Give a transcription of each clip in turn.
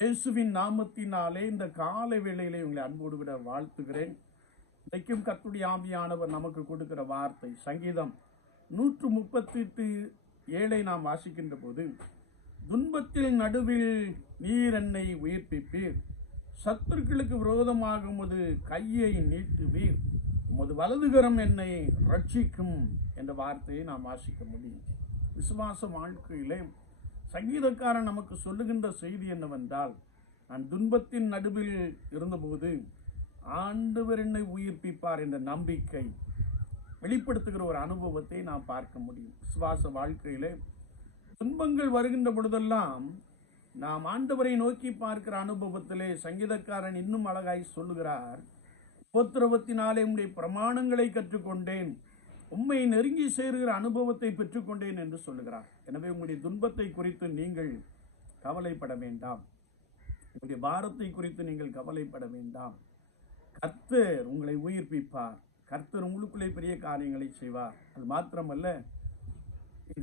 இயேசுவின் நாமத்தினாலே இந்த காலை வேளையிலே உங்களை அன்போடு விட வாழ்த்துகிறேன். இன்றைக்கும் கத்துடைய ஆவியானவர் நமக்கு கொடுக்கிற வார்த்தை சங்கீதம் நூற்று முப்பத்தி எட்டு ஏழை நாம் வாசிக்கின்ற போது துன்பத்தில் நடுவில் நீர் என்னை உயிர்ப்பிப்பீர். சத்துருக்களுக்கு விரோதமாகும்போது கையை நீட்டுவீர். உமது வலதுகரம் என்னை ரட்சிக்கும் என்ற வார்த்தையை நாம் வாசிக்க முடியும். விசுவாச வாழ்க்கையிலே சங்கீதக்காரன் நமக்கு சொல்லுகின்ற செய்தி என்னவென்றால் நான் துன்பத்தின் நடுவில் இருந்தபோது ஆண்டவர் என்னை உயிர்ப்பிப்பார் என்ற நம்பிக்கை வெளிப்படுத்துகிற ஒரு அனுபவத்தை நாம் பார்க்க முடியும். சுவாச வாழ்க்கையிலே துன்பங்கள் வருகின்ற பொழுதெல்லாம் நாம் ஆண்டவரை நோக்கி பார்க்கிற அனுபவத்திலே சங்கீதக்காரன் இன்னும் அழகாய் சொல்லுகிறார் உபத்திரவத்தினாலே உங்களுடைய பிரமாணங்களை கற்றுக்கொண்டேன். உம்மை நெருங்கி சேருகிற அனுபவத்தை பெற்றுக்கொண்டேன் என்று சொல்லுகிறார். எனவே உங்களுடைய துன்பத்தை குறித்து நீங்கள் கவலைப்பட வேண்டாம். உங்களுடைய பாரத்தை குறித்து நீங்கள் கவலைப்பட வேண்டாம். கர்த்தர் உங்களை உயிர்ப்பிப்பார். கர்த்தர் உங்களுக்குள்ளே பெரிய காரியங்களை செய்வார். அது மாத்திரமல்ல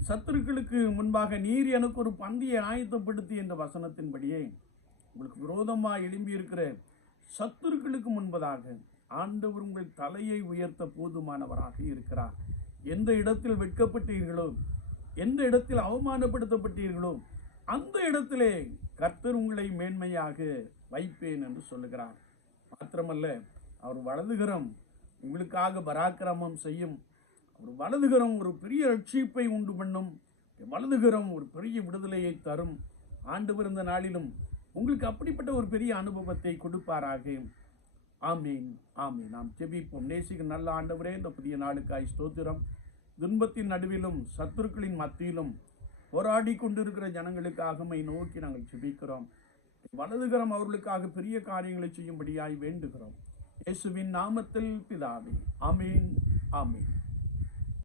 சத்துருக்களுக்கு முன்பாக நீர் எனக்கு ஒரு பந்தியை ஆயத்தப்படுத்தி என்ற வசனத்தின்படியே உங்களுக்கு விரோதமாக எழும்பி இருக்கிற சத்துருக்களுக்கு முன்பதாக ஆண்டவர் உங்கள் தலையை உயர்த்த போதுமானவராக இருக்கிறார். எந்த இடத்தில் வெட்கப்பட்டீர்களோ எந்த இடத்தில் அவமானப்படுத்தப்பட்டீர்களோ அந்த இடத்திலே கர்த்தர் உங்களை மேன்மையாக வைப்பேன் என்று சொல்லுகிறார். மாத்திரமல்ல அவர் வலதுகரம் உங்களுக்காக பராக்கிரமம் செய்யும் அவர் வலதுகரம் ஒரு பெரிய ரட்சிப்பை உண்டு பண்ணும் வலதுகரம் ஒரு பெரிய விடுதலையை தரும். ஆண்டு பிறந்த நாளிலும் உங்களுக்கு அப்படிப்பட்ட ஒரு பெரிய அனுபவத்தை கொடுப்பாராக. ஆமீன் ஆமீன். நாம் ஜெபிப்போம். நேசிக்கு நல்ல ஆண்டவரே இந்த புதிய நாளுக்காய் ஸ்தோத்திரம். துன்பத்தின் நடுவிலும் சத்துருக்களின் மத்தியிலும் போராடி கொண்டிருக்கிற ஜனங்களுக்காக மை நோக்கி நாங்கள் ஜெபிக்கிறோம். வலதுகரம் அவர்களுக்காக பெரிய காரியங்களை செய்யும்படியாய் வேண்டுகிறோம். இயேசுவின் நாமத்தில் பிதாவே ஆமீன் ஆமீன்.